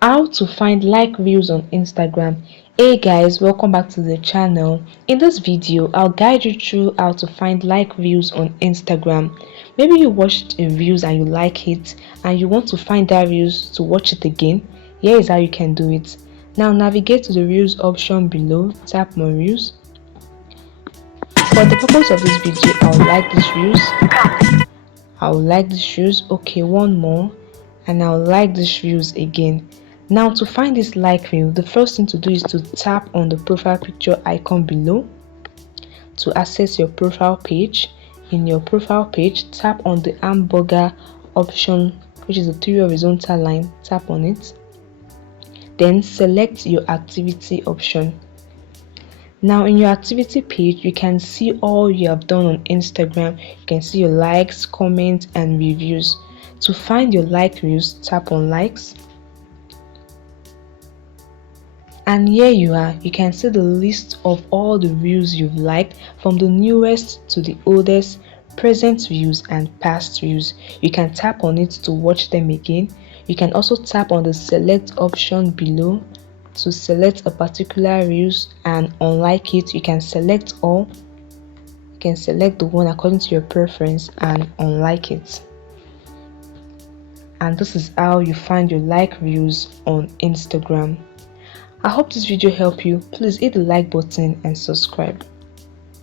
How to find like views on Instagram. Hey guys, welcome back to the channel. In this video I'll guide you through how to find like views on Instagram. Maybe you watched a views and you like it and you want to find that views to watch it again. Here is how you can do it. Now navigate to the views option below, tap more views. For the purpose of this video, I would like these views. Okay, one more, and I would like these views again. Now to find this like view, the first thing to do is to tap on the profile picture icon below to access your profile page. In your profile page, tap on the hamburger option, which is the three horizontal line. Tap on it, then select your activity option. Now in your activity page, you can see all you have done on Instagram. You can see your likes, comments and reviews. To find your like views, tap on likes. And here you are. You can see the list of all the views you've liked, from the newest to the oldest, present views and past views. You can tap on it to watch them again. You can also tap on the select option below to select a particular views and unlike it. You can select all. You can select the one according to your preference and unlike it. And this is how you find your like views on Instagram. I hope this video helped you. Please hit the like button and subscribe.